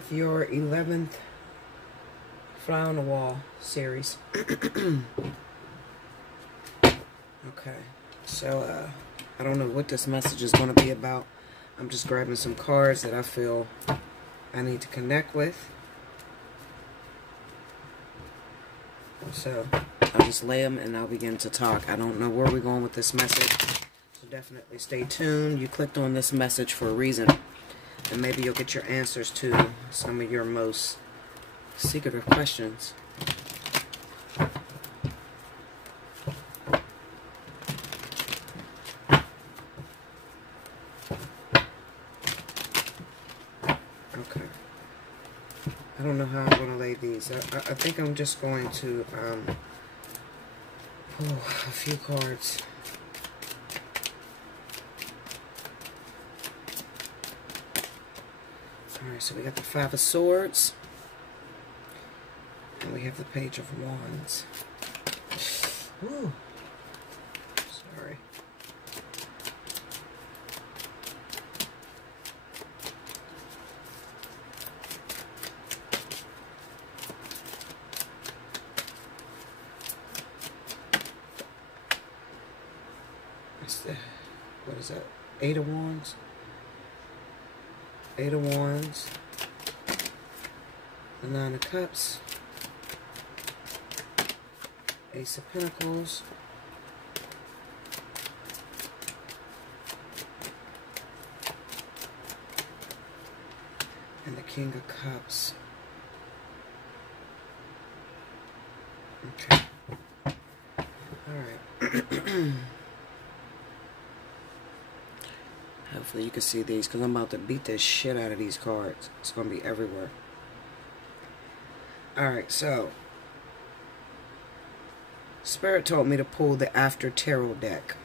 with your 11th Fly on the Wall series. Okay, so I don't know what this message is going to be about. I'm just grabbing some cards that I feel I need to connect with. So I'll just lay them and I'll begin to talk. I don't know where we're going with this message, so definitely stay tuned. You clicked on this message for a reason, and maybe you'll get your answers to some of your most secretive questions. Okay. I don't know how I'm going to lay these. I think I'm just going to pull a few cards. Alright, so we got the Five of Swords. And we have the Page of Wands. Ooh. Sorry. What is that? Eight of Wands. Eight of Wands. The Nine of Cups. Ace of Pentacles. And the King of Cups. Okay. Alright. Hopefully you can see these, because I'm about to beat the shit out of these cards. It's going to be everywhere. Alright, so Spirit told me to pull the After Tarot deck.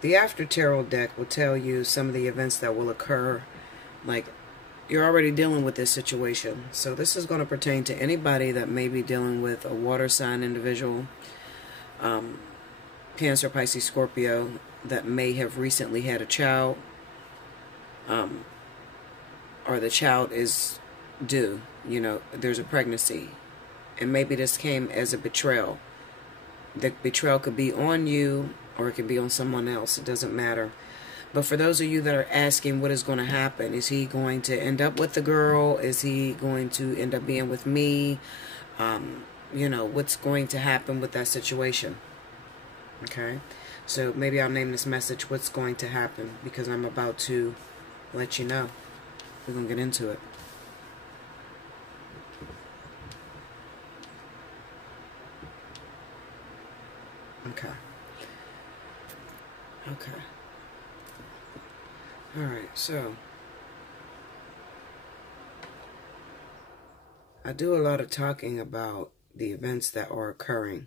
The After Tarot deck will tell you some of the events that will occur. Like, you're already dealing with this situation. So this is going to pertain to anybody that may be dealing with a water sign individual, Cancer, Pisces, Scorpio, that may have recently had a child, or the child is due. You know, there's a pregnancy, and maybe this came as a betrayal. The betrayal could be on you, or it could be on someone else. It doesn't matter. But for those of you that are asking what is going to happen, is he going to end up with the girl? Is he going to end up being with me? You know, what's going to happen with that situation? Okay, so maybe I'll name this message What's Going to Happen, because I'm about to let you know. We're going to get into it. Okay. Okay. Alright, so I do a lot of talking about the events that are occurring,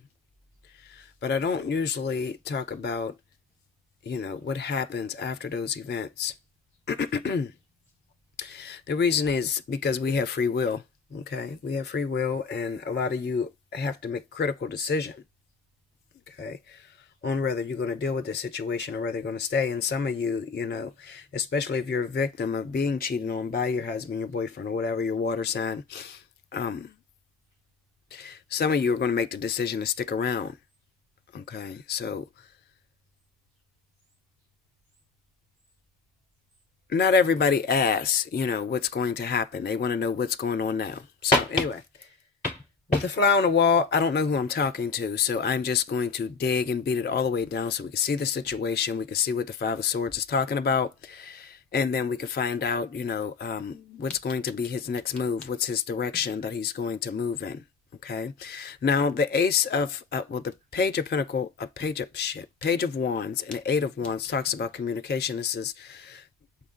but I don't usually talk about, you know, what happens after those events. The reason is because we have free will, okay? We have free will, and a lot of you have to make a critical decision, okay, on whether you're going to deal with this situation or whether you're going to stay. And some of you, you know, especially if you're a victim of being cheated on by your husband, your boyfriend, or whatever, your water sign, some of you are going to make the decision to stick around. Okay, so not everybody asks, you know, what's going to happen. They want to know what's going on now. So anyway, with the Fly on the Wall, I don't know who I'm talking to, so I'm just going to dig and beat it all the way down so we can see the situation. We can see what the Five of Swords is talking about, and then we can find out, you know, what's going to be his next move. What's his direction that he's going to move in. Okay, now the Ace of, well, the Page of Pentacles, Page of Wands, and the Eight of Wands talks about communication. This is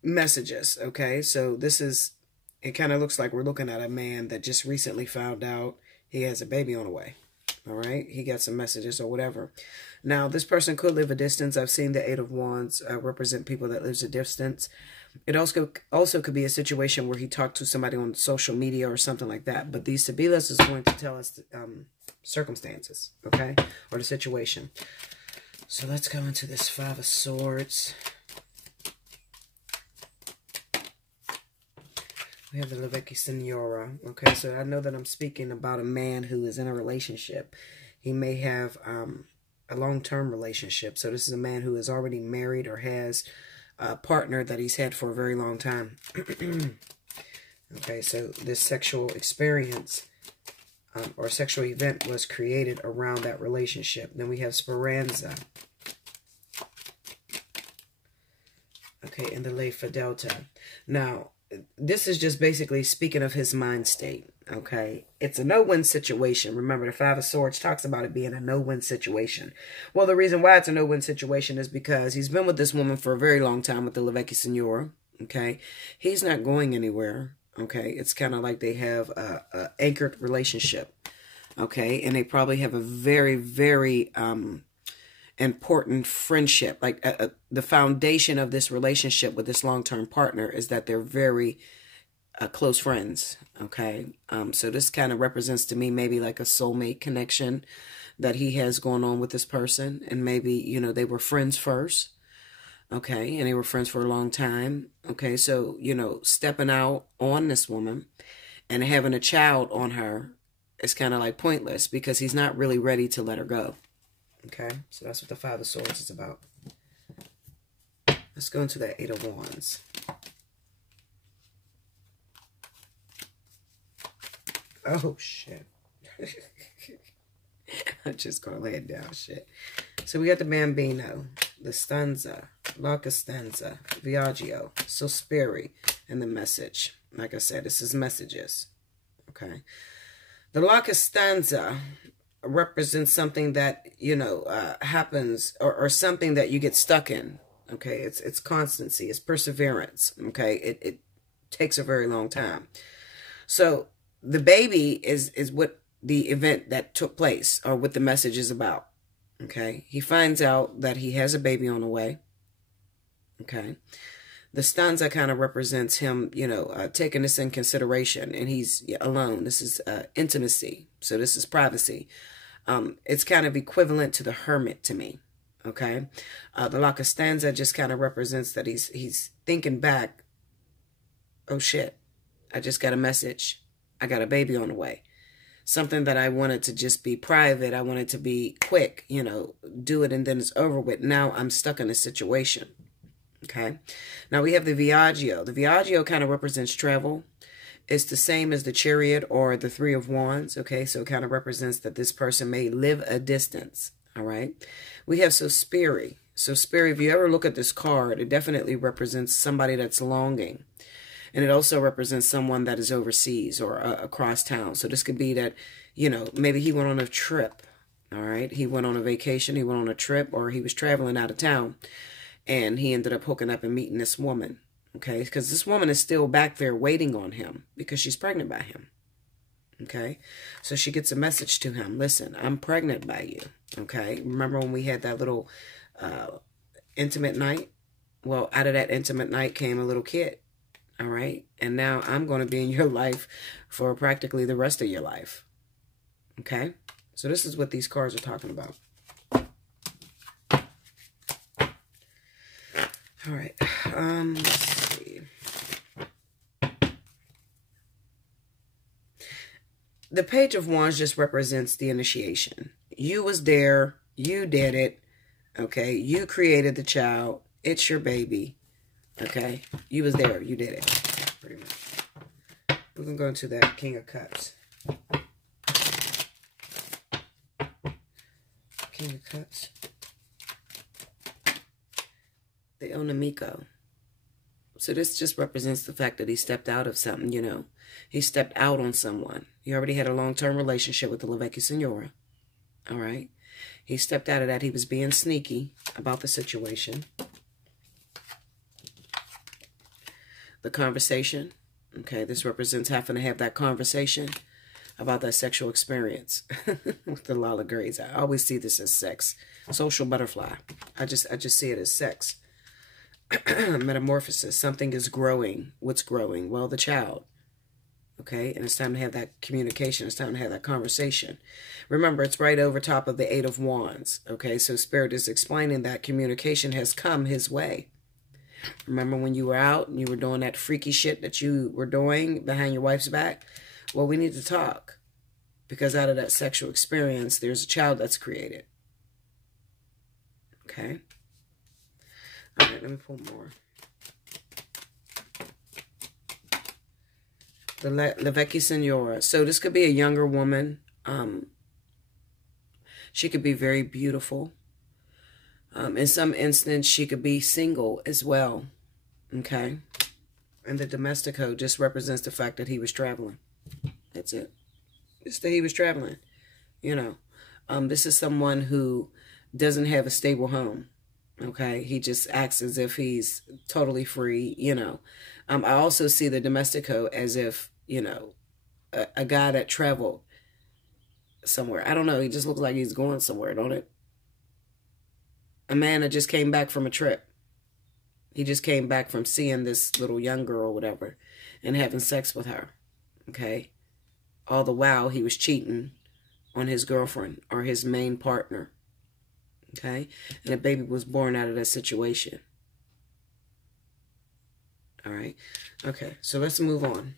messages, okay? So this is, it kind of looks like we're looking at a man that just recently found out he has a baby on the way, all right? He got some messages or whatever. Now, this person could live a distance. I've seen the Eight of Wands represent people that lives a distance. It also could be a situation where he talked to somebody on social media or something like that. But these Sibilas is going to tell us circumstances, okay, or the situation. So let's go into this Five of Swords. We have the Levecki Signora. Okay, so I know that I'm speaking about a man who is in a relationship. He may have a long-term relationship. So this is a man who is already married or has a partner that he's had for a very long time. Okay, so this sexual experience or sexual event was created around that relationship. Then we have Speranza. Okay, and the Le Fidelta. Now, this is just basically speaking of his mind state, okay? It's a no-win situation. Remember, the Five of Swords talks about it being a no-win situation. Well, the reason why it's a no-win situation is because he's been with this woman for a very long time with the Levecki Signora, okay? He's not going anywhere, okay? It's kind of like they have a anchored relationship, okay? And they probably have a very, very important friendship. Like the foundation of this relationship with this long-term partner is that they're very close friends. Okay. So this kind of represents to me maybe like a soulmate connection that he has going on with this person. And maybe, you know, they were friends first. Okay. And they were friends for a long time. Okay. So, you know, stepping out on this woman and having a child on her is kind of like pointless because he's not really ready to let her go. Okay, so that's what the Five of Swords is about. Let's go into that Eight of Wands. Oh, shit. I'm just going to lay it down, shit. So we got the Bambino, the Stanza, La Costanza, Viaggio, Sospiri, and the Message. Like I said, this is messages. Okay. The La Costanza represents something that, you know, happens or something that you get stuck in. Okay, it's constancy, it's perseverance. Okay, it takes a very long time. So the baby is what the event that took place or what the message is about. Okay, he finds out that he has a baby on the way. Okay, the stanza kind of represents him, you know, taking this in consideration, and he's alone. This is intimacy. So this is privacy. It's kind of equivalent to the hermit to me. Okay. The La Costanza just kind of represents that he's thinking back. Oh shit. I just got a message. I got a baby on the way. Something that I wanted to just be private. I wanted to be quick, you know, do it and then it's over with. Now I'm stuck in a situation. Okay. Now we have the Viaggio. The Viaggio kind of represents travel. It's the same as the Chariot or the Three of Wands. Okay. So it kind of represents that this person may live a distance. All right. We have Sospiri. Sospiri, if you ever look at this card, it definitely represents somebody that's longing. And it also represents someone that is overseas or across town. So this could be that, you know, maybe he went on a trip. All right. He went on a vacation. He went on a trip or he was traveling out of town. And he ended up hooking up and meeting this woman. Okay. Because this woman is still back there waiting on him because she's pregnant by him. Okay. So she gets a message to him. Listen, I'm pregnant by you. Okay. Remember when we had that little intimate night? Well, out of that intimate night came a little kid. All right. And now I'm going to be in your life for practically the rest of your life. Okay. So this is what these cards are talking about. All right. Let's see. The Page of Wands just represents the initiation. You was there. You did it. Okay. You created the child. It's your baby. Okay. You was there. You did it. Pretty much. We're going to go into that King of Cups. King of Cups. The Onamiko. So this just represents the fact that he stepped out of something, you know. He stepped out on someone. He already had a long-term relationship with the Levecki Signora. All right. He stepped out of that. He was being sneaky about the situation. The conversation. Okay, this represents having to have that conversation about that sexual experience with the Lala Grays. I always see this as sex. Social butterfly. I just see it as sex. Metamorphosis. Something is growing. What's growing? Well, the child. Okay, and it's time to have that communication. It's time to have that conversation. Remember, it's right over top of the Eight of Wands. Okay, so Spirit is explaining that communication has come his way. Remember when you were out and you were doing that freaky shit that you were doing behind your wife's back? Well, we need to talk. Because out of that sexual experience, there's a child that's created. Okay? All right, let me pull more. The Vecchia Signora. So this could be a younger woman. She could be very beautiful. In some instance, she could be single as well. Okay? And the Domestico just represents the fact that he was traveling. That's it. Just that he was traveling. You know. This is someone who doesn't have a stable home. Okay? He just acts as if he's totally free, you know. I also see the Domestico as if, you know, a guy that traveled somewhere. I don't know. He just looks like he's going somewhere, don't it? A man that just came back from a trip. He just came back from seeing this little young girl or whatever and having sex with her. Okay? All the while he was cheating on his girlfriend or his main partner. Okay? And a baby was born out of that situation. All right. Okay. So let's move on.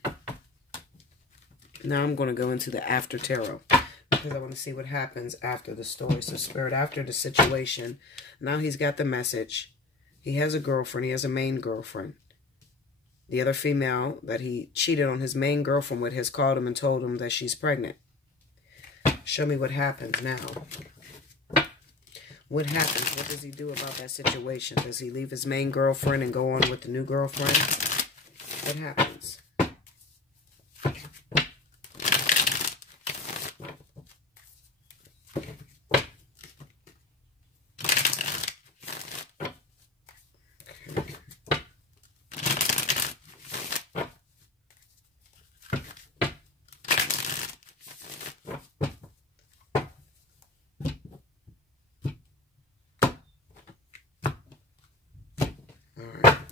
Now I'm going to go into the after tarot because I want to see what happens after the story. So Spirit, after the situation, now he's got the message. He has a girlfriend. He has a main girlfriend. The other female that he cheated on his main girlfriend with has called him and told him that she's pregnant. Show me what happens now. What happens? What does he do about that situation? Does he leave his main girlfriend and go on with the new girlfriend? What happens?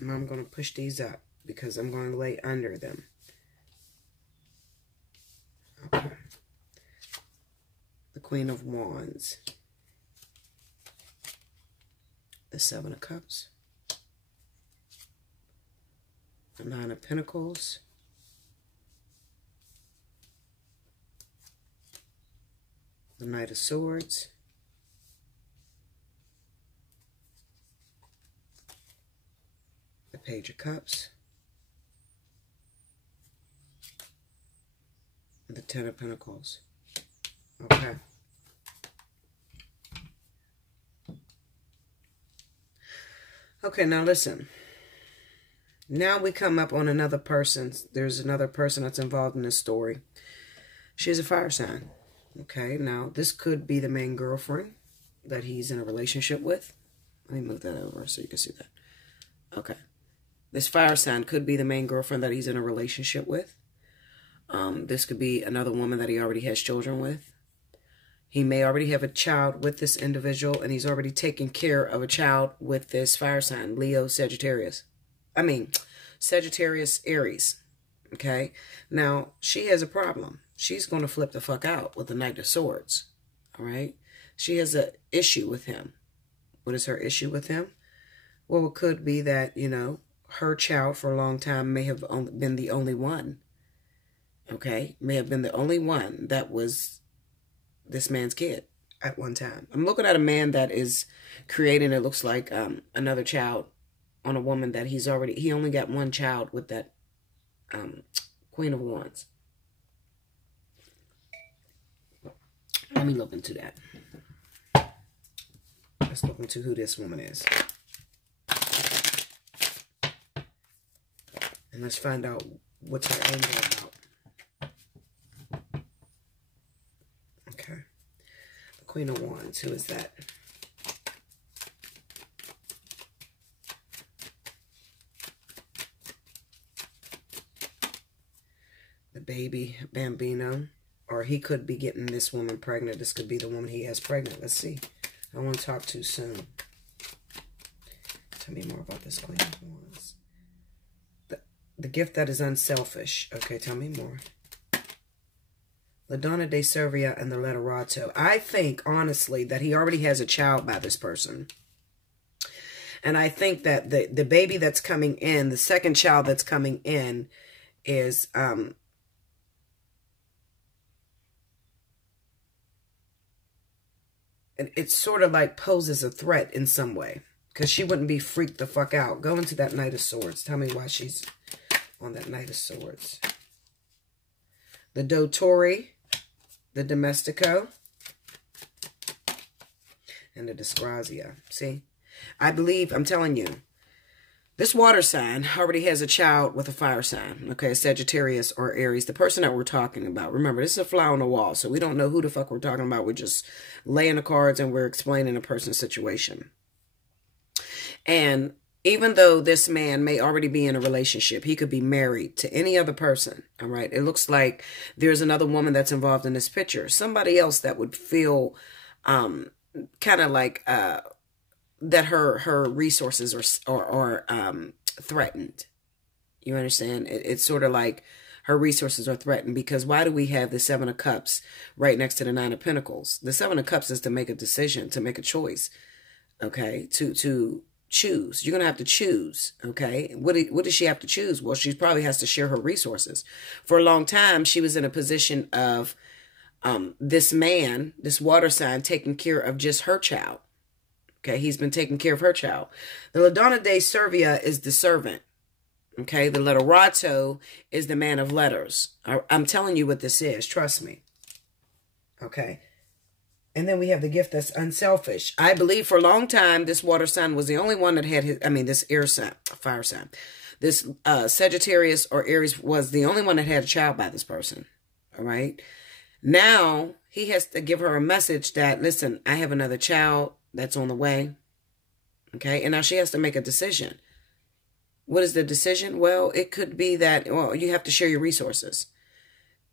I'm going to push these up because I'm going to lay under them. Okay. The Queen of Wands. The Seven of Cups. The Nine of Pentacles. The Knight of Swords. The Page of Cups, and the Ten of Pentacles. Okay. Okay, now listen. Now we come up on another person. There's another person that's involved in this story. She's a fire sign. Okay, now this could be the main girlfriend that he's in a relationship with. Let me move that over so you can see that. Okay. This fire sign could be the main girlfriend that he's in a relationship with. This could be another woman that he already has children with. He may already have a child with this individual, and he's already taken care of a child with this fire sign, Leo, Sagittarius. Sagittarius, Aries. Okay? Now, she has a problem. She's going to flip the fuck out with the Knight of Swords. All right? She has an issue with him. What is her issue with him? Well, it could be that, you know, her child for a long time may have been the only one. Okay? May have been the only one that was this man's kid at one time. I'm looking at a man that is creating, it looks like, another child on a woman that he only got one child with that Queen of Wands. Let me look into that. Let's look into who this woman is. And let's find out what's her angle about. Okay. The Queen of Wands. Who is that? The baby, Bambino. Or he could be getting this woman pregnant. This could be the woman he has pregnant. Let's see. I don't want to talk too soon. Tell me more about this Queen of Wands. The gift that is unselfish. Okay, tell me more. La Donna de Servia and the Letterato. I think, honestly, that he already has a child by this person. And I think that the baby that's coming in, the second child that's coming in is, it sort of like poses a threat in some way. Because she wouldn't be freaked the fuck out. Go into that Knight of Swords. Tell me why she's on that Knight of Swords. The Dottore, the Domestico, and the Disgrazia. See? I believe, I'm telling you, this water sign already has a child with a fire sign. Okay, Sagittarius or Aries. The person that we're talking about. Remember, this is a fly on the wall. So we don't know who the fuck we're talking about. We're just laying the cards and we're explaining a person's situation. And even though this man may already be in a relationship, he could be married to any other person, all right? It looks like there's another woman that's involved in this picture. Somebody else that would feel kind of like that her resources are threatened. You understand? It's sort of like her resources are threatened because why do we have the Seven of Cups right next to the Nine of Pentacles? The Seven of Cups is to make a decision, to make a choice, okay? To choose. You're going to have to choose, okay? What does she have to choose? Well, she probably has to share her resources. For a long time, she was in a position of this man, this water sign, taking care of just her child. Okay, he's been taking care of her child. The Ladonna de Servia is the servant. Okay, the Letterato is the man of letters. I'm telling you what this is. Trust me. Okay. And then we have the gift that's unselfish. I believe for a long time, this water sign was the only one that had his, this air sign, fire sign. This Sagittarius or Aries was the only one that had a child by this person. All right. Now he has to give her a message that, listen, I have another child that's on the way. Okay. And now she has to make a decision. What is the decision? Well, it could be that, well, you have to share your resources.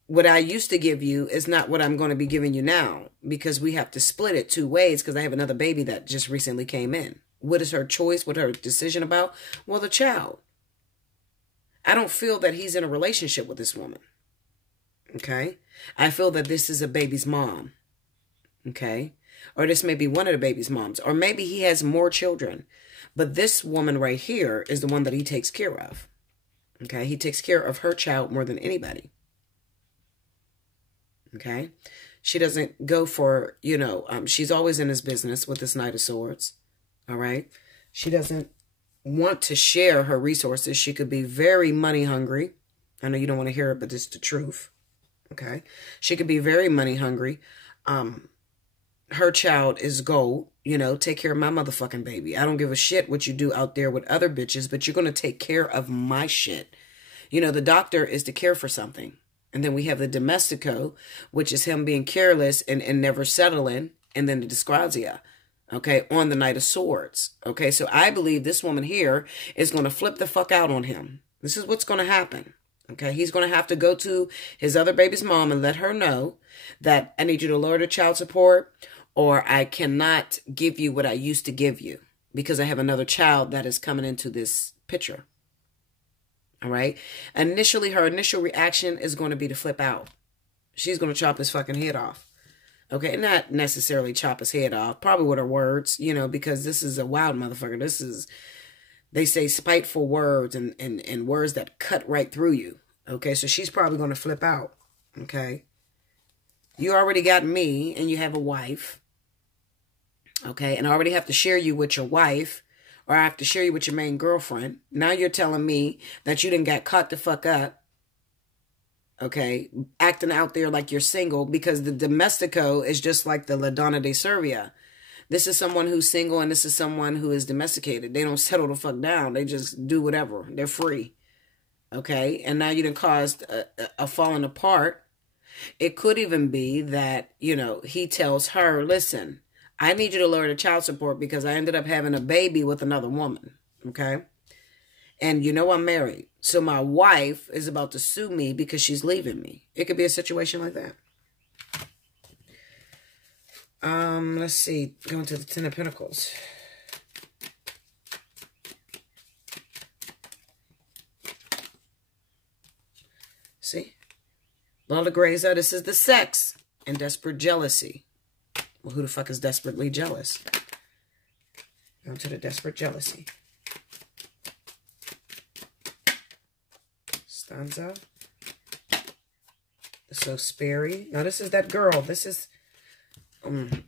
What I used to give you is not what I'm going to be giving you now because we have to split it two ways because I have another baby that just recently came in. What is her choice? What her decision about? Well, the child. I don't feel that he's in a relationship with this woman. Okay. I feel that this is a baby's mom. Okay. Or this may be one of the baby's moms. Or maybe he has more children. But this woman right here is the one that he takes care of. Okay. He takes care of her child more than anybody. Okay. She doesn't go for, she's always in his business with this Knight of Swords. All right. She doesn't want to share her resources. She could be very money hungry. I know you don't want to hear it, but it's the truth. Okay. She could be very money hungry. Her child is gold. Take care of my motherfucking baby. I don't give a shit what you do out there with other bitches, but you're going to take care of my shit. The doctor is to care for something. And then we have the Domestico, which is him being careless and never settling. And then the Disgrazia, okay, on the Knight of Swords. Okay, so I believe this woman here is going to flip the fuck out on him. This is what's going to happen. Okay, he's going to have to go to his other baby's mom and let her know that I need you to lower the child support or I cannot give you what I used to give you because I have another child that is coming into this picture. All right. Initially, her initial reaction is going to be to flip out. She's going to chop his fucking head off. Okay. Not necessarily chop his head off. Probably with her words, because this is a wild motherfucker. This is, they say spiteful words and words that cut right through you. Okay. So she's probably going to flip out. Okay. You already got me and you have a wife. Okay. And I already have to share you with your wife. Or I have to share you with your main girlfriend. Now you're telling me that you didn't get caught the fuck up. Okay. Acting out there like you're single because the Domestico is just like the Ladonna de Servia. This is someone who's single and this is someone who is domesticated. They don't settle the fuck down. They just do whatever. They're free. Okay. And now you done caused a falling apart. It could even be that, he tells her, listen, I need you to lower the child support because I ended up having a baby with another woman. Okay. And I'm married. So my wife is about to sue me because she's leaving me. It could be a situation like that. Let's see. Going to the Ten of Pentacles. See? Lola Grazer, this is the sex and desperate jealousy. Well, who the fuck is desperately jealous? Down to the desperate jealousy. Stanza. So Sperry. Now this is that girl. This is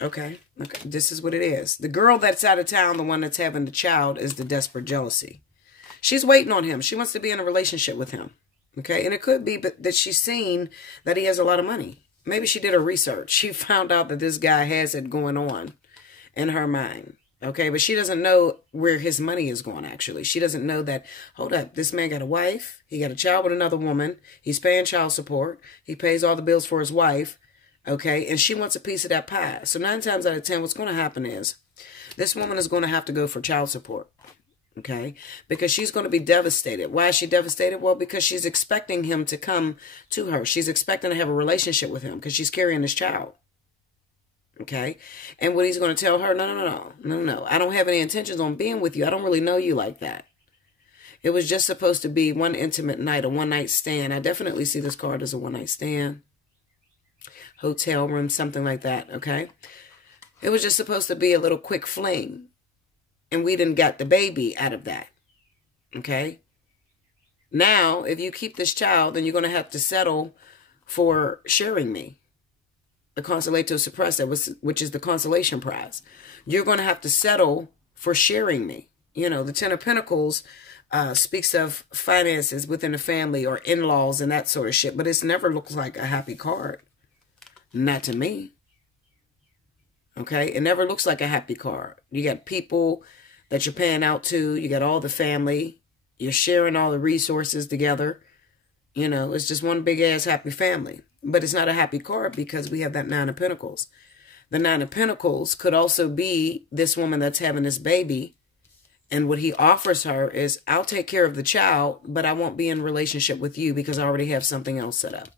okay. This is what it is. The girl that's out of town, the one that's having the child, is the desperate jealousy. She's waiting on him. She wants to be in a relationship with him. Okay, and it could be that she's seen that he has a lot of money. Maybe she did her research. She found out that this guy has it going on in her mind. Okay, but she doesn't know where his money is going, actually. She doesn't know that, hold up, this man got a wife. He got a child with another woman. He's paying child support. He pays all the bills for his wife. Okay, and she wants a piece of that pie. So 9 times out of 10, what's going to happen is this woman is going to have to go for child support. Okay, because she's going to be devastated. Why is she devastated? Well, because she's expecting him to come to her. She's expecting to have a relationship with him because she's carrying this child. Okay, and what he's going to tell her, no, I don't have any intentions on being with you. I don't really know you like that. It was just supposed to be one intimate night, a one-night stand. I definitely see this card as a one-night stand. Hotel room, something like that, okay? It was just supposed to be a little quick fling. And we didn't get the baby out of that, okay? Now, if you keep this child, then you're going to have to settle for sharing me. The Consolato Suppressa, which is the consolation prize. You're going to have to settle for sharing me. You know, the Ten of Pentacles speaks of finances within a family or in-laws and that sort of shit. But it never looks like a happy card. Not to me. Okay? It never looks like a happy card. You got people that you're paying out to. You got all the family. You're sharing all the resources together. You know, it's just one big-ass happy family. But it's not a happy card because we have that Nine of Pentacles. The Nine of Pentacles could also be this woman that's having this baby. And what he offers her is, I'll take care of the child, but I won't be in relationship with you because I already have something else set up.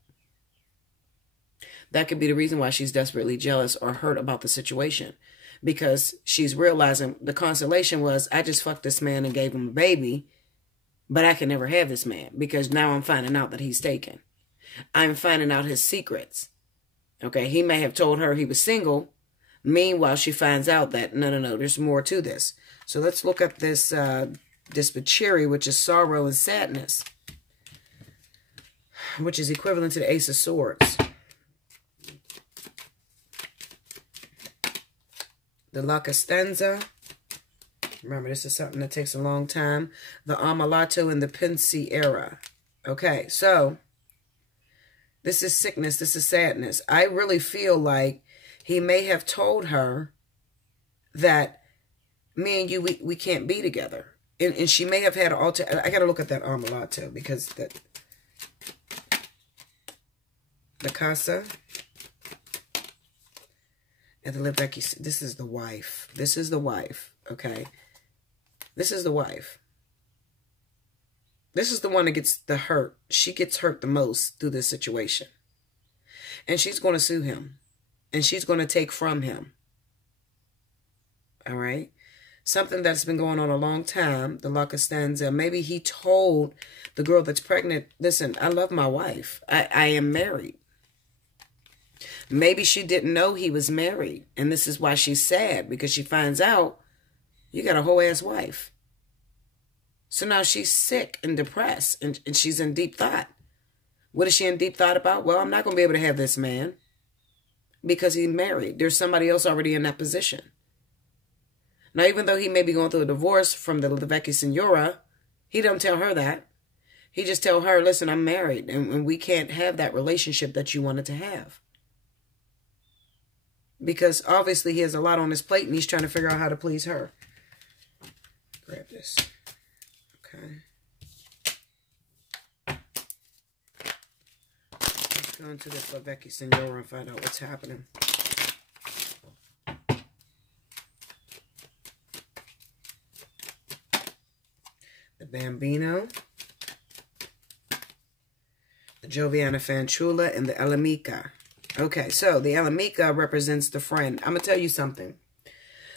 That could be the reason why she's desperately jealous or hurt about the situation. Because she's realizing the consolation was, I just fucked this man and gave him a baby, but I can never have this man because now I'm finding out that he's taken. I'm finding out his secrets. Okay, he may have told her he was single. Meanwhile, she finds out that, no, there's more to this. So let's look at this Dispacheri, which is sorrow and sadness, which is equivalent to the Ace of Swords. The La Costanza. Remember, this is something that takes a long time. The Ammalato and the Pensiera. Okay, so this is sickness. This is sadness. I really feel like he may have told her that me and you, we can't be together. And she may have had an alter. I got to look at that Ammalato because the Casa and the Levecki. This is the wife. This is the wife. Okay. This is the wife. This is the one that gets the hurt. She gets hurt the most through this situation. And she's going to sue him. And she's going to take from him. All right. Something that's been going on a long time. The La Costanza. Maybe he told the girl that's pregnant, listen, I love my wife. I am married. Maybe she didn't know he was married. And this is why she's sad. Because she finds out you got a whole ass wife. So now she's sick and depressed. And she's in deep thought. What is she in deep thought about? Well, I'm not going to be able to have this man. Because he's married. There's somebody else already in that position. Now, even though he may be going through a divorce from the Vecchia Signora, he don't tell her that. He just tell her, listen, I'm married. And we can't have that relationship that you wanted to have. Because obviously he has a lot on his plate and he's trying to figure out how to please her. Grab this. Okay. Let's go into this La Vecchia Signora and find out what's happening. The Bambino. The Joviana Fanciulla and the Alamica. Okay, so the Alamica represents the friend. I'm going to tell you something.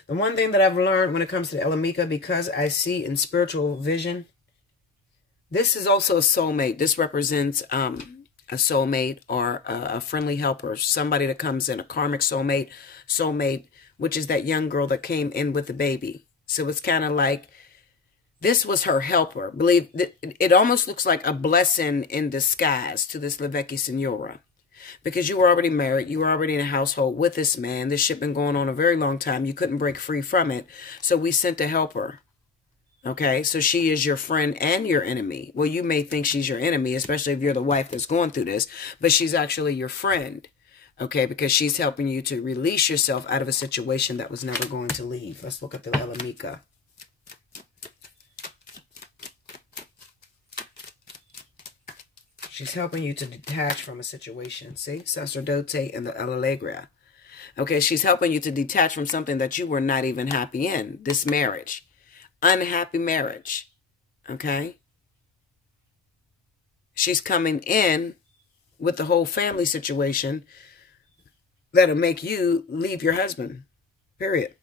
The one thing that I've learned when it comes to the Alamica, because I see in spiritual vision, this is also a soulmate. This represents a soulmate or a friendly helper, somebody that comes in, a karmic soulmate, which is that young girl that came in with the baby. So it's kind of like this was her helper. Believe it almost looks like a blessing in disguise to this Levecki Signora. Because you were already married. You were already in a household with this man. This shit been going on a very long time. You couldn't break free from it. So we sent a helper. Okay, so she is your friend and your enemy. Well, you may think she's your enemy, especially if you're the wife that's going through this, but she's actually your friend. Okay, because she's helping you to release yourself out of a situation that was never going to leave. Let's look at the Alamika. She's helping you to detach from a situation. See, Sacerdote and the Allegra. Okay, she's helping you to detach from something that you were not even happy in. This marriage. Unhappy marriage. Okay? She's coming in with the whole family situation that'll make you leave your husband. Period.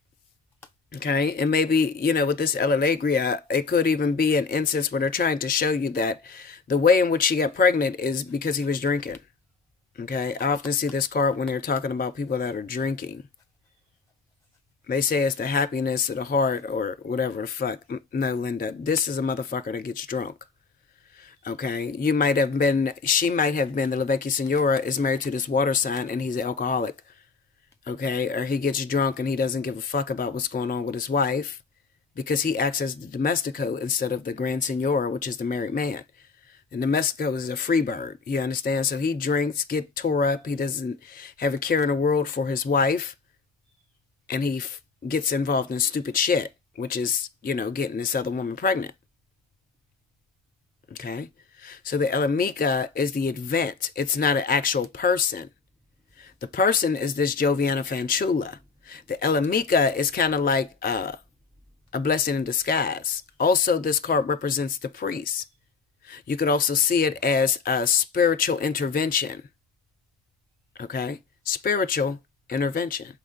Okay? And maybe, you know, with this Allegra, it could even be an instance where they're trying to show you that the way in which she got pregnant is because he was drinking. Okay? I often see this card when they're talking about people that are drinking. They say it's the happiness of the heart or whatever the fuck. No, Linda, this is a motherfucker that gets drunk. Okay? You might have been, she might have been, the Levecki Signora is married to this water sign and he's an alcoholic. Okay? Or he gets drunk and he doesn't give a fuck about what's going on with his wife because he acts as the domestico instead of the Grand Signora, which is the married man. And domestico is a free bird. You understand? So he drinks, get tore up. He doesn't have a care in the world for his wife. And he gets involved in stupid shit, which is, you know, getting this other woman pregnant. Okay? So the Alamika is the event. It's not an actual person. The person is this Joviana Fanchula. The Alamika is kind of like a blessing in disguise. Also, this card represents the priest. You could also see it as a spiritual intervention. Okay? Spiritual intervention.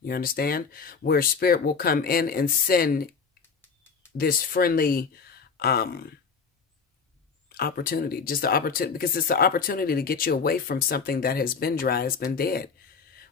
You understand? Where spirit will come in and send this friendly opportunity. Just the opportunity, because it's the opportunity to get you away from something that has been dry, has been dead.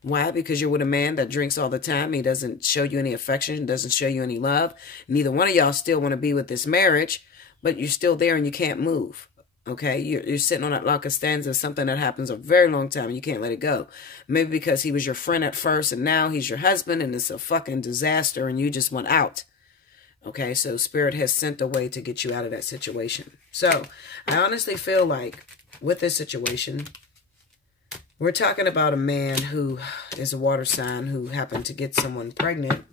Why? Because you're with a man that drinks all the time. He doesn't show you any affection, doesn't show you any love. Neither one of y'all still want to be with this marriage, but you're still there and you can't move. Okay, you're sitting on that La Costanza, something that happens a very long time and you can't let it go. Maybe because he was your friend at first and now he's your husband and it's a fucking disaster and you just want out. Okay, so Spirit has sent a way to get you out of that situation. So, I honestly feel like with this situation, we're talking about a man who is a water sign who happened to get someone pregnant.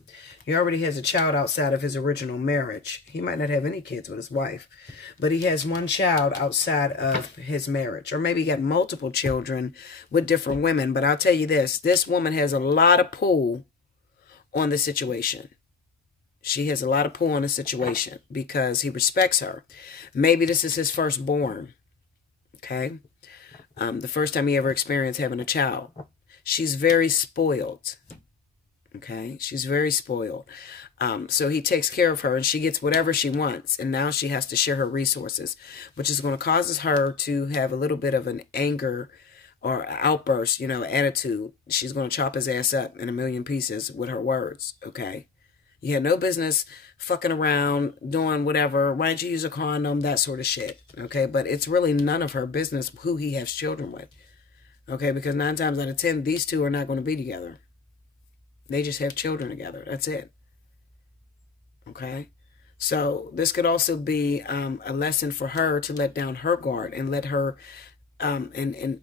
He already has a child outside of his original marriage. He might not have any kids with his wife, but he has one child outside of his marriage. Or maybe he got multiple children with different women. But I'll tell you this woman has a lot of pull on the situation. She has a lot of pull on the situation because he respects her. Maybe this is his firstborn. Okay? The first time he ever experienced having a child. She's very spoiled. Okay, she's very spoiled. So he takes care of her and she gets whatever she wants. And now she has to share her resources, which is going to cause her to have a little bit of an anger or outburst, you know, attitude. She's going to chop his ass up in a million pieces with her words. Okay, you have no business fucking around, doing whatever. Why don't you use a condom? That sort of shit. Okay, but it's really none of her business who he has children with. Okay, because 9 times out of 10, these two are not going to be together. They just have children together. That's it. Okay? So this could also be a lesson for her to let down her guard and let her, and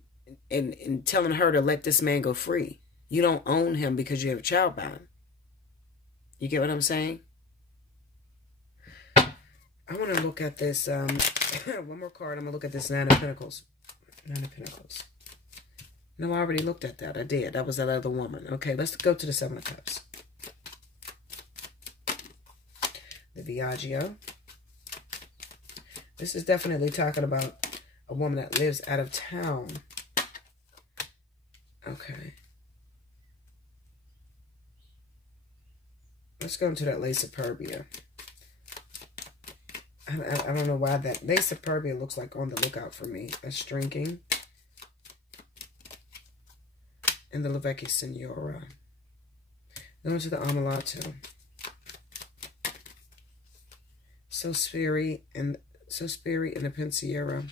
telling her to let this man go free. You don't own him because you have a child by him. You get what I'm saying? I want to look at this, one more card. I'm going to look at this Nine of Pentacles. Nine of Pentacles. No, I already looked at that. I did. That was that other woman. Okay, let's go to the Seven of Cups. The Viaggio. This is definitely talking about a woman that lives out of town. Okay. Let's go into that Lace Superbia. I don't know why that Lace Superbia looks like on the lookout for me. That's drinking. And the Levecki Signora. Going to the Ammalato. So spirit and the Pensiero.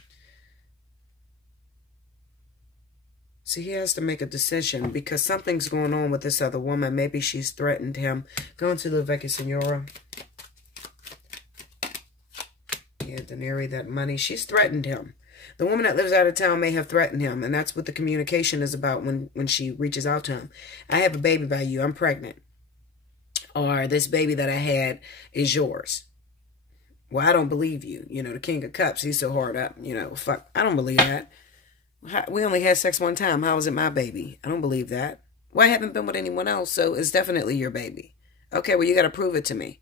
See, he has to make a decision because something's going on with this other woman. Maybe she's threatened him. Going to the Vecchia Signora. Yeah, Denari, that money. She's threatened him. The woman that lives out of town may have threatened him, and that's what the communication is about when she reaches out to him. I have a baby by you. I'm pregnant. Or this baby that I had is yours. Well, I don't believe you. You know, the King of Cups, he's so hard up. You know, fuck, I don't believe that. We only had sex one time. How is it my baby? I don't believe that. Well, I haven't been with anyone else, so it's definitely your baby. Okay, well, you got to prove it to me.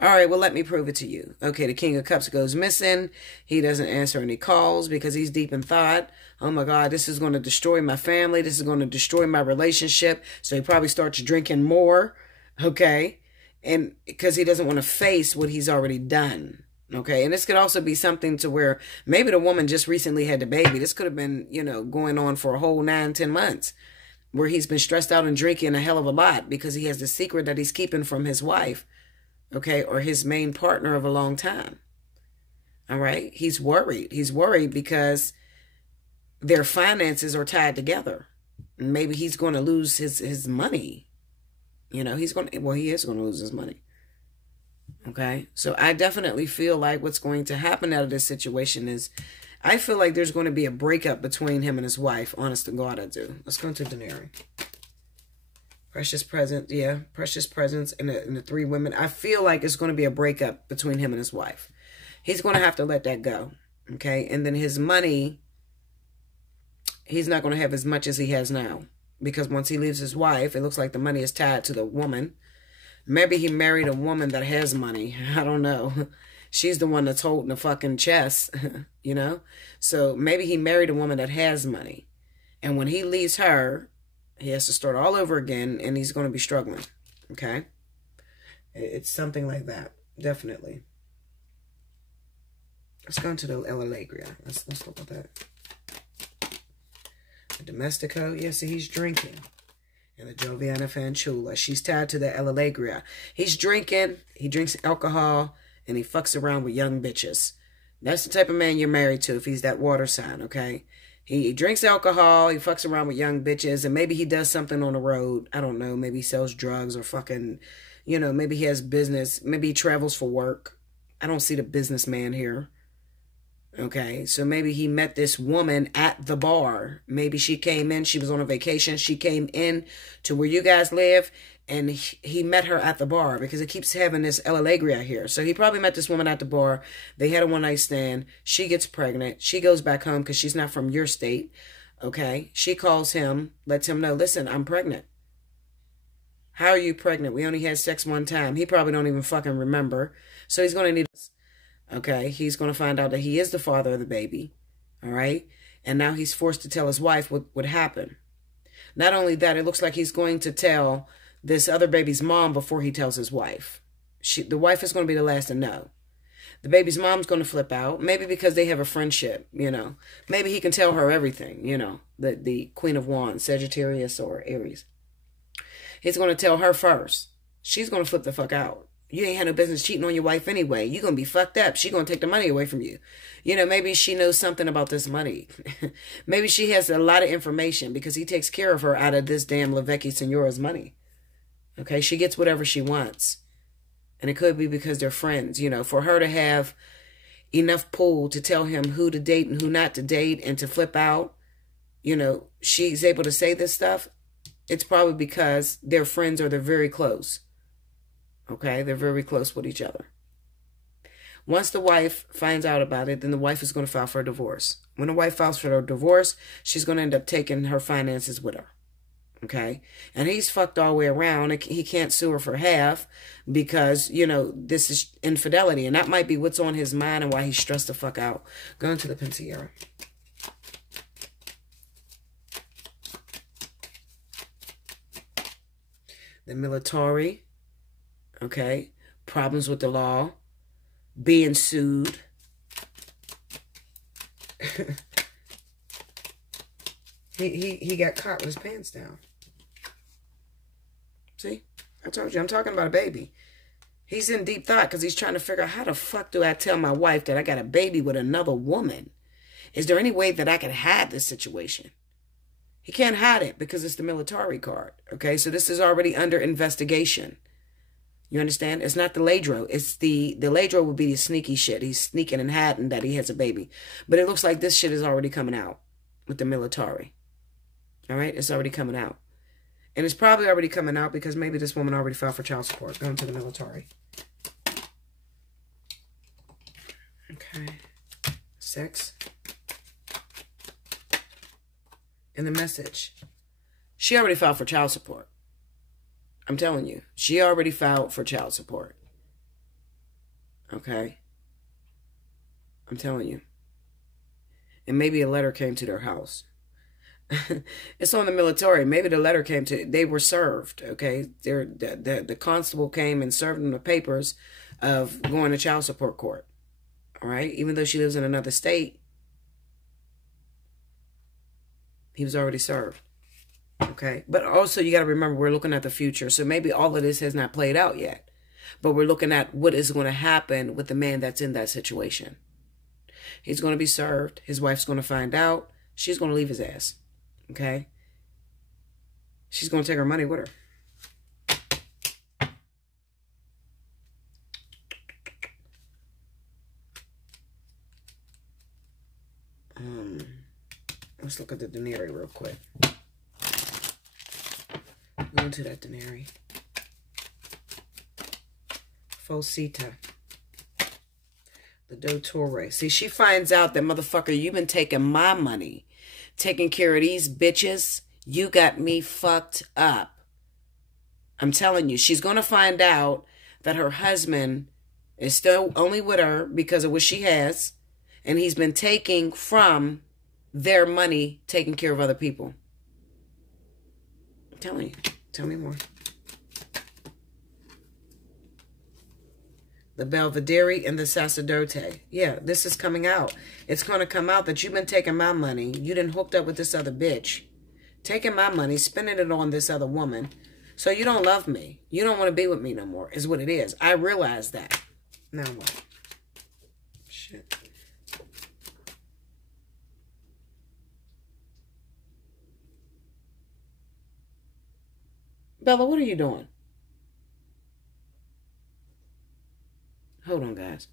All right, well, let me prove it to you. Okay, the King of Cups goes missing. He doesn't answer any calls because he's deep in thought. Oh, my God, this is going to destroy my family. This is going to destroy my relationship. So he probably starts drinking more, okay? And because he doesn't want to face what he's already done. Okay, and this could also be something to where maybe the woman just recently had the baby. This could have been, you know, going on for a whole 9-10 months where he's been stressed out and drinking a hell of a lot because he has the secret that he's keeping from his wife, okay, or his main partner of a long time. All right, he's worried. He's worried because their finances are tied together. Maybe he's going to lose his money. You know, he is going to lose his money. Okay, so I definitely feel like what's going to happen out of this situation is, I feel like there's going to be a breakup between him and his wife. Honest to God, I do. Let's go into Denari. Precious present, yeah, precious presence in the three women. I feel like it's going to be a breakup between him and his wife. He's going to have to let that go, okay? And then his money, he's not going to have as much as he has now. Because once he leaves his wife, it looks like the money is tied to the woman. Maybe he married a woman that has money. I don't know. She's the one that's holding the fucking chest, you know? So maybe he married a woman that has money. And when he leaves her, he has to start all over again, and he's going to be struggling, okay? It's something like that, definitely. Let's go into the El Alegria. Let's look at that. The Domestico, yeah, see, he's drinking. And the Joviana Fanchula, she's tied to the El Alegria. He's drinking, he drinks alcohol, and he fucks around with young bitches. That's the type of man you're married to if he's that water sign, okay? He drinks alcohol, he fucks around with young bitches, and maybe he does something on the road. I don't know, maybe he sells drugs or fucking, you know, maybe he has business. Maybe he travels for work. I don't see the businessman here. Okay, so maybe he met this woman at the bar. Maybe she came in, she was on a vacation. She came in to where you guys live, and he met her at the bar because it keeps having this El Alegria here. So he probably met this woman at the bar. They had a one-night stand. She gets pregnant. She goes back home because she's not from your state. Okay, she calls him, lets him know, listen, I'm pregnant. How are you pregnant? We only had sex one time. He probably don't even fucking remember. So he's going to need... Okay, he's going to find out that he is the father of the baby, all right? And now he's forced to tell his wife what happened. Not only that, it looks like he's going to tell this other baby's mom before he tells his wife. The wife is going to be the last to know. The baby's mom's going to flip out, maybe because they have a friendship, you know. Maybe he can tell her everything, you know, the Queen of Wands, Sagittarius or Aries. He's going to tell her first. She's going to flip the fuck out. You ain't had no business cheating on your wife anyway. You're going to be fucked up. She's going to take the money away from you. You know, maybe she knows something about this money. Maybe she has a lot of information because he takes care of her out of this damn La Vecchia Signora's money. Okay, she gets whatever she wants. And it could be because they're friends. You know, for her to have enough pull to tell him who to date and who not to date and to flip out, you know, she's able to say this stuff. It's probably because they're friends or they're very close. Okay, they're very close with each other. Once the wife finds out about it, then the wife is going to file for a divorce. When the wife files for a divorce, she's going to end up taking her finances with her. Okay, and he's fucked all the way around. He can't sue her for half because, you know, this is infidelity. And that might be what's on his mind and why he's stressed the fuck out. Going to the Pensiero. The military. Okay, problems with the law, being sued. he got caught with his pants down. See, I told you, I'm talking about a baby. He's in deep thought because he's trying to figure out how the fuck do I tell my wife that I got a baby with another woman? Is there any way that I can hide this situation? He can't hide it because it's the military card. Okay, so this is already under investigation. You understand? It's not the Ladro. It's the Ladro would be the sneaky shit. He's sneaking and hiding that he has a baby. But it looks like this shit is already coming out with the military. All right, it's already coming out. And it's probably already coming out because maybe this woman already filed for child support, going to the military. Okay. Sex. And the message. She already filed for child support. I'm telling you. She already filed for child support. Okay. I'm telling you. And maybe a letter came to their house. It's on the military. Maybe the letter came to, they were served, okay? The constable came and served them the papers of going to child support court, all right? Even though she lives in another state, he was already served, okay? But also, you got to remember, we're looking at the future, so maybe all of this has not played out yet, but we're looking at what is going to happen with the man that's in that situation. He's going to be served. His wife's going to find out. She's going to leave his ass. Okay? She's going to take her money with her. Let's look at the denary real quick. Go into that denary. Falsita. The Dottore. See, she finds out that, motherfucker, you've been taking my money. Taking care of these bitches. You got me fucked up. I'm telling you, she's going to find out that her husband is still only with her because of what she has. And he's been taking from their money, taking care of other people. I'm telling you. Tell me more. The Belvedere and the Sacerdote. Yeah, this is coming out. It's going to come out that you've been taking my money. You done hooked up with this other bitch. Taking my money, spending it on this other woman. So you don't love me. You don't want to be with me no more, is what it is. I realize that. Now what? Shit. Bella, what are you doing? Hold on, guys.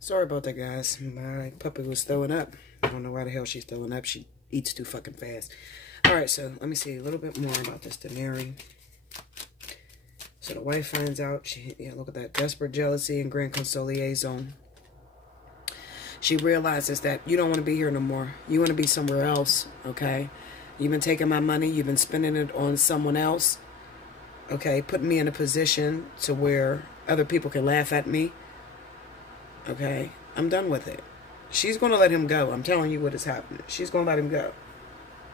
Sorry about that, guys. My puppy was throwing up. I don't know why the hell she's throwing up. She eats too fucking fast. Alright, so let me see a little bit more about this denary. So the wife finds out. Yeah, look at that. Desperate jealousy and grand consoliation. She realizes that you don't want to be here no more. You want to be somewhere else, okay? You've been taking my money. You've been spending it on someone else. Okay, putting me in a position to where other people can laugh at me. Okay, I'm done with it. She's going to let him go. I'm telling you what is happening. She's going to let him go.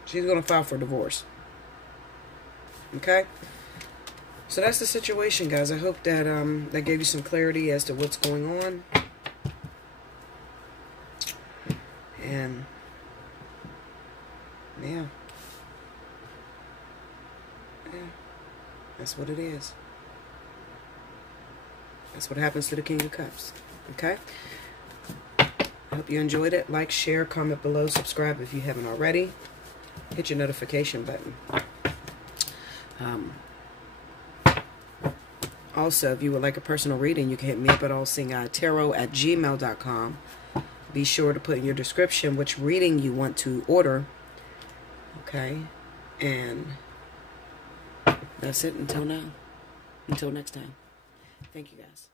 She's going to file for divorce. Okay? So that's the situation, guys. I hope that that gave you some clarity as to what's going on. And yeah. Yeah. That's what it is. That's what happens to the King of Cups. Okay? I hope you enjoyed it. Like, share, comment below, subscribe if you haven't already. Hit your notification button. Also, if you would like a personal reading, you can hit me up at allseeingeyetarot@gmail.com. Be sure to put in your description which reading you want to order. Okay? And that's it until now. Until next time. Thank you, guys.